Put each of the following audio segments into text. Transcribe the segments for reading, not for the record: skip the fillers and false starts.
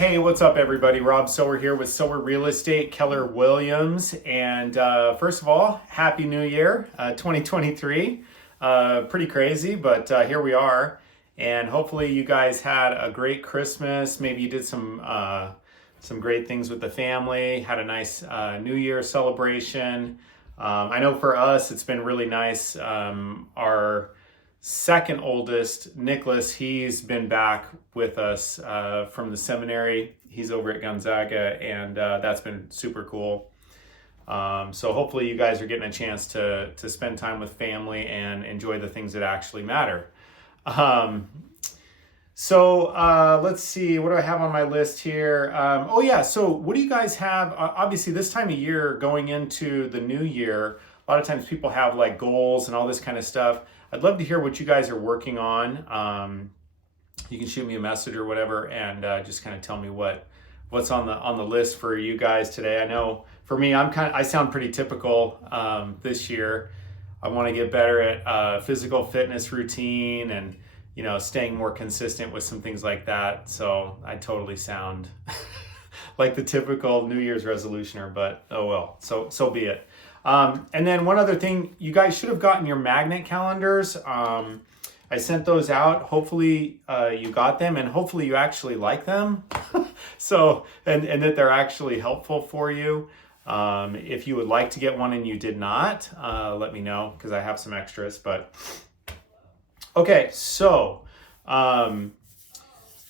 Hey, what's up, everybody? Rob Sower here with Sower Real Estate, Keller Williams. And first of all, Happy New Year, 2023. Pretty crazy, but here we are. And hopefully you guys had a great Christmas. Maybe you did some great things with the family, had a nice New Year celebration. I know for us, it's been really nice. Our second oldest, Nicholas, he's been back with us from the seminary. He's over at Gonzaga, and that's been super cool. So hopefully you guys are getting a chance to spend time with family and enjoy the things that actually matter. Let's see, what do I have on my list here? So what do you guys have? Obviously, this time of year, going into the new year, a lot of times people have like goals and all this kind of stuff. I'd love to hear what you guys are working on. You can shoot me a message or whatever, and just kind of tell me what's on the list for you guys today. I know for me, I sound pretty typical this year. I want to get better at physical fitness routine and staying more consistent with some things like that. So I totally sound like the typical New Year's resolutioner, but oh well. So be it. And then one other thing, you guys should have gotten your magnet calendars. I sent those out. Hopefully you got them, and hopefully you actually like them. And that they're actually helpful for you. If you would like to get one and you did not, let me know, because I have some extras. But okay, so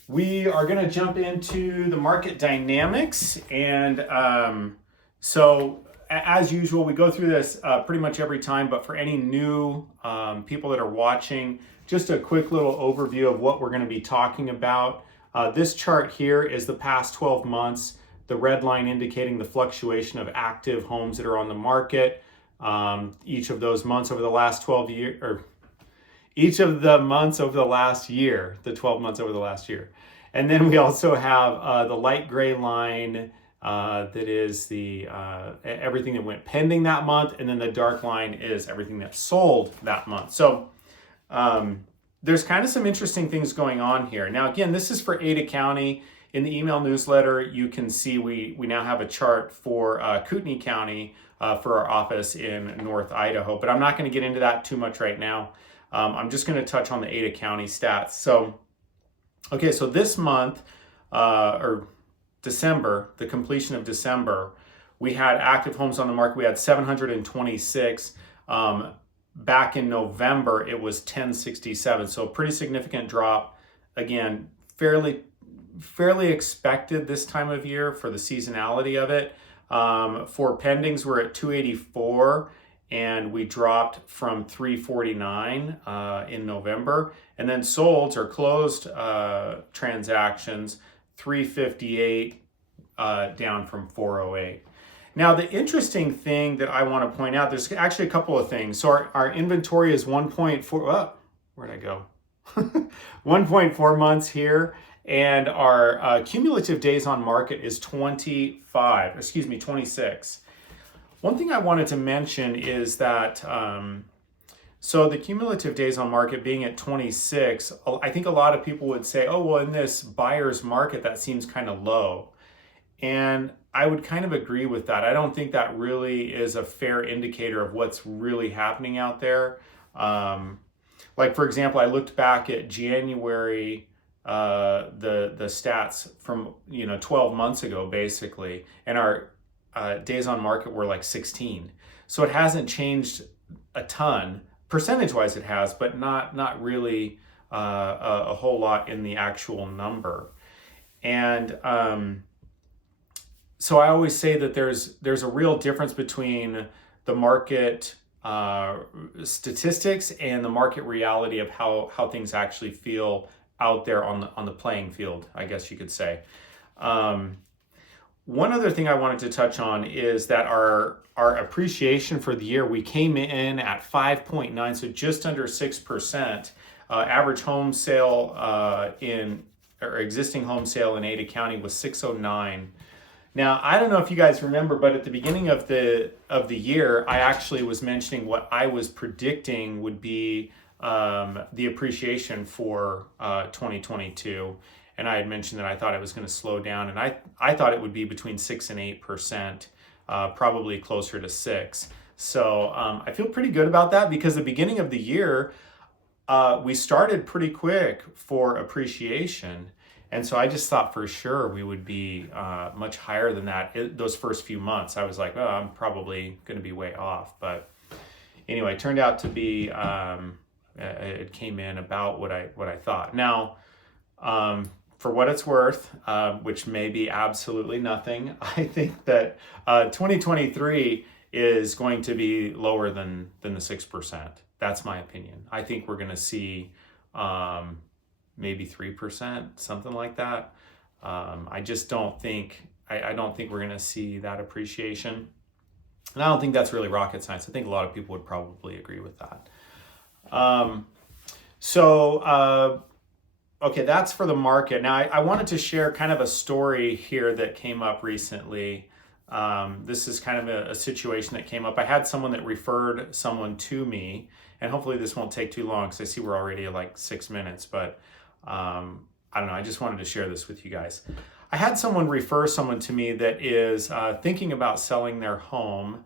we are going to jump into the market dynamics, and as usual, we go through this pretty much every time, but for any new people that are watching, just a quick little overview of what we're going to be talking about. This chart here is the past 12 months, the red line indicating the fluctuation of active homes that are on the market. Each of those months over the last 12 years, or each of the months over the last year, the 12 months over the last year. And then we also have the light gray line that is the everything that went pending that month, and then the dark line is everything that sold that month. So there's kind of some interesting things going on here. Now, again, this is for Ada County. In the email newsletter, you can see we now have a chart for Kootenai County for our office in North Idaho, but I'm not going to get into that too much right now. I'm just going to touch on the Ada County stats. So this month, or December, the completion of December, we had active homes on the market. We had 726. Back in November, it was 1067. So a pretty significant drop. Again, fairly expected this time of year for the seasonality of it. For pendings, we're at 284, and we dropped from 349 in November. And then solds or closed transactions, 358 down from 408. Now, the interesting thing that I want to point out, there's actually a couple of things. So our inventory is 1.4, where'd I go? 1.4 months here. And our cumulative days on market is 26. One thing I wanted to mention is that, so the cumulative days on market being at 26, I think a lot of people would say, oh, well, in this buyer's market, that seems kind of low. And I would kind of agree with that. I don't think that really is a fair indicator of what's really happening out there. Like, for example, I looked back at January, the stats from 12 months ago, basically, and our days on market were like 16. So it hasn't changed a ton. Percentage-wise it has, but not really a whole lot in the actual number. And so I always say that there's a real difference between the market statistics and the market reality of how things actually feel out there on the playing field, I guess you could say. One other thing I wanted to touch on is that our appreciation for the year, we came in at 5.9, so just under 6%. Average home sale existing home sale in Ada County was 609. Now, I don't know if you guys remember, but at the beginning of the year, I actually was mentioning what I was predicting would be the appreciation for 2022. and I had mentioned that I thought it was going to slow down, and I thought it would be between 6 and 8%, probably closer to 6. So I feel pretty good about that, because the beginning of the year, we started pretty quick for appreciation. And so I just thought for sure we would be much higher than that. Those first few months, I was like, oh, I'm probably going to be way off. But anyway, it turned out to be, it came in about what I thought. Now, for what it's worth, which may be absolutely nothing, I think that 2023 is going to be lower than the 6%. That's my opinion. I think we're going to see maybe 3%, something like that. I just don't think, I don't think we're going to see that appreciation. And I don't think that's really rocket science. I think a lot of people would probably agree with that. Okay, that's for the market. Now, I wanted to share kind of a story here that came up recently. This is kind of a situation that came up. I had someone that referred someone to me, and hopefully this won't take too long because I see we're already at like 6 minutes, but I don't know, I just wanted to share this with you guys. I had someone refer someone to me that is thinking about selling their home,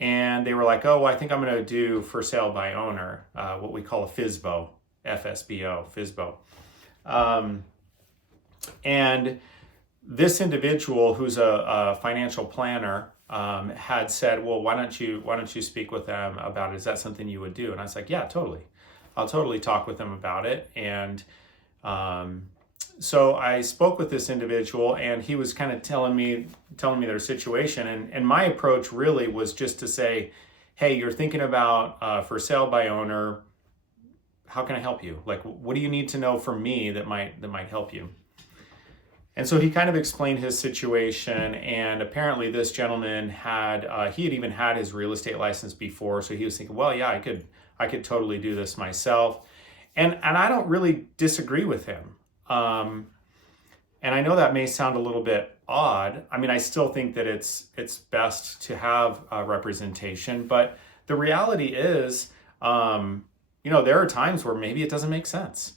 and they were like, oh, I think I'm going to do for sale by owner, what we call a FSBO, FSBO, FSBO. And this individual, who's a financial planner, had said, well, why don't you speak with them about it? Is that something you would do? And I was like, yeah, totally. I'll totally talk with them about it. And so I spoke with this individual, and he was kind of telling me their situation. And my approach really was just to say, hey, you're thinking about for sale by owner. How can I help you? Like, what do you need to know from me that might help you? And so he kind of explained his situation, and apparently this gentleman he had even had his real estate license before, so he was thinking, well, yeah, I could totally do this myself. And I don't really disagree with him. And I know that may sound a little bit odd. I mean, I still think that it's best to have representation, but the reality is, there are times where maybe it doesn't make sense.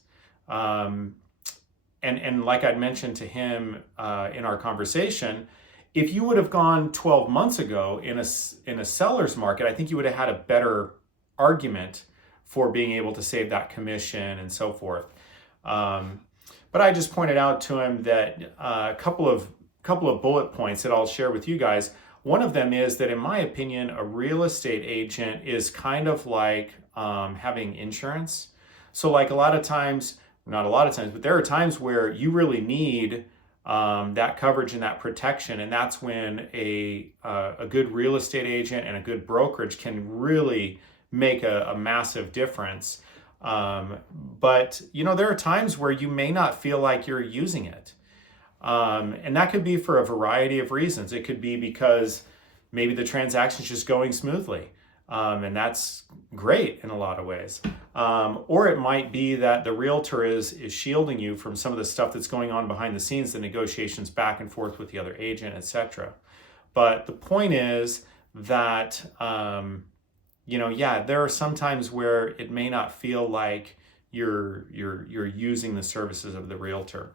And like I'd mentioned to him in our conversation, if you would have gone 12 months ago in a seller's market, I think you would have had a better argument for being able to save that commission and so forth. But I just pointed out to him that a couple of bullet points that I'll share with you guys. One of them is that, in my opinion, a real estate agent is kind of like having insurance. So like not a lot of times, but there are times where you really need that coverage and that protection. And that's when a good real estate agent and a good brokerage can really make a massive difference. But there are times where you may not feel like you're using it. And that could be for a variety of reasons. It could be because maybe the transaction's just going smoothly. And that's great in a lot of ways. Or it might be that the realtor is shielding you from some of the stuff that's going on behind the scenes, the negotiations back and forth with the other agent, etc. But the point is that, there are some times where it may not feel like you're using the services of the realtor.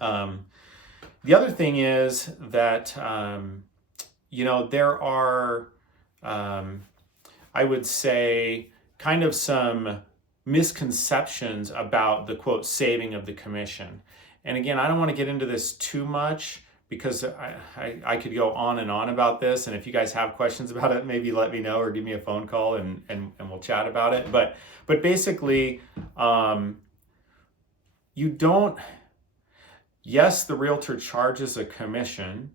The other thing is that, there are, I would say, kind of some misconceptions about the quote saving of the commission. And again, I don't want to get into this too much because I could go on and on about this. And if you guys have questions about it, maybe let me know or give me a phone call and we'll chat about it. But basically, yes, the realtor charges a commission,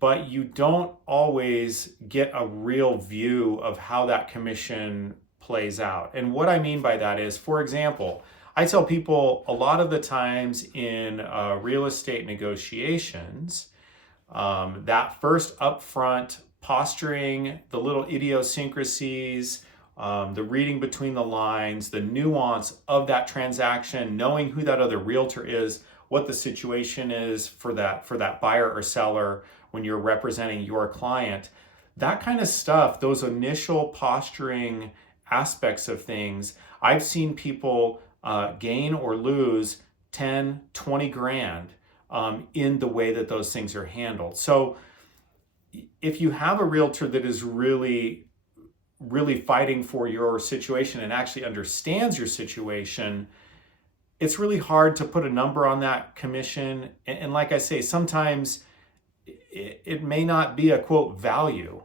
but you don't always get a real view of how that commission plays out. And what I mean by that is, for example, I tell people a lot of the times in real estate negotiations, that first upfront posturing, the little idiosyncrasies, the reading between the lines, the nuance of that transaction, knowing who that other realtor is, what the situation is for that buyer or seller when you're representing your client, that kind of stuff, those initial posturing aspects of things, I've seen people gain or lose 10, 20 grand in the way that those things are handled. So if you have a realtor that is really fighting for your situation and actually understands your situation, it's really hard to put a number on that commission. And like I say, sometimes it may not be a quote value,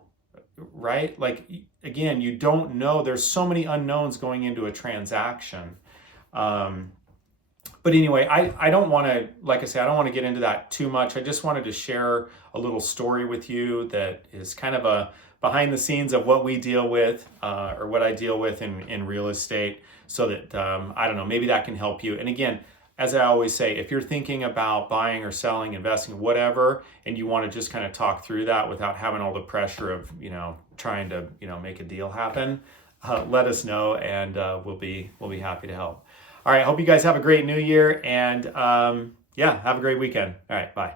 right? Like, again, you don't know. There's so many unknowns going into a transaction. But anyway, I don't want to, like I say, I don't want to get into that too much. I just wanted to share a little story with you that is kind of a behind the scenes of what we deal with, or what I deal with in real estate, so that, I don't know, maybe that can help you. And again, as I always say, if you're thinking about buying or selling, investing, whatever, and you want to just kind of talk through that without having all the pressure of, trying to, make a deal happen, let us know, and we'll be happy to help. All right, hope you guys have a great new year, and yeah, have a great weekend. All right, bye.